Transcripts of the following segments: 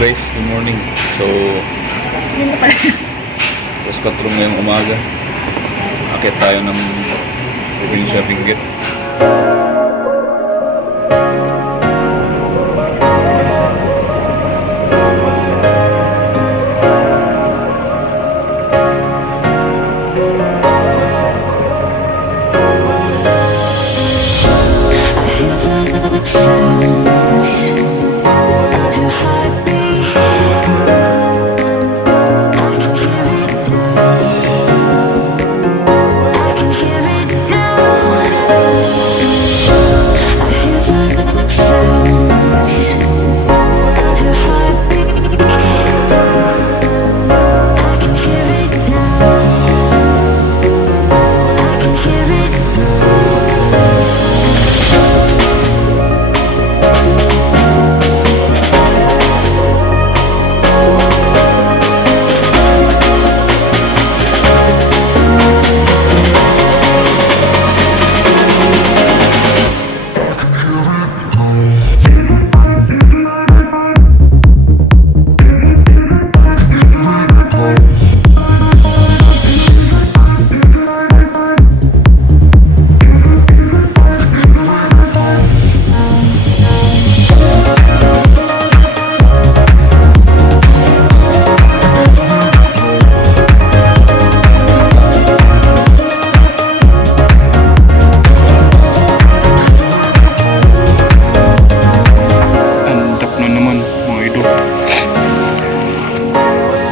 guys, good morning. So, alas 4 ngayong umaga. Akit tayo ng probinsya Benguet.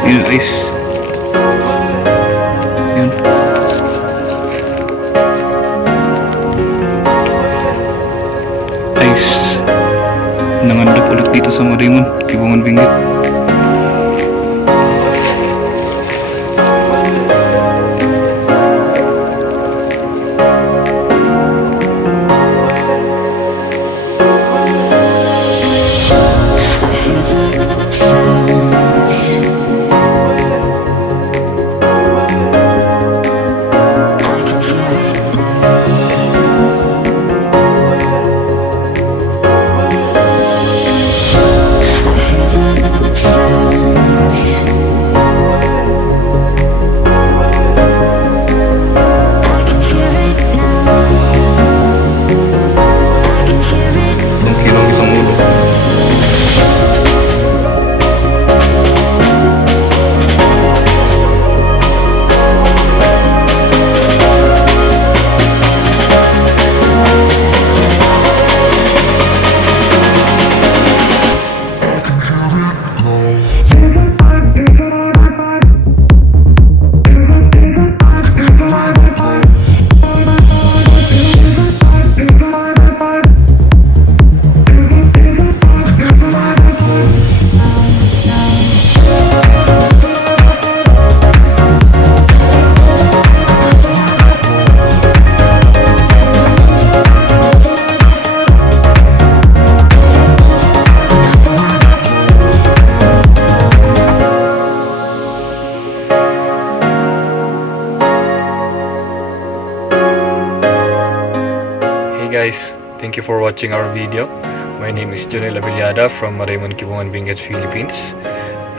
Yun, ice. Yun. Ice. Nangandap ulit dito sa Mariman, Kibungan Benguet. Guys, thank you for watching our video. My name is Jonel Abiliada from Mariman, Kibungan Benguet, Philippines.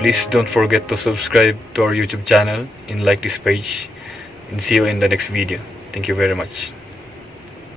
Please don't forget to subscribe to our YouTube channel and like this page, and see you in the next video. Thank you very much.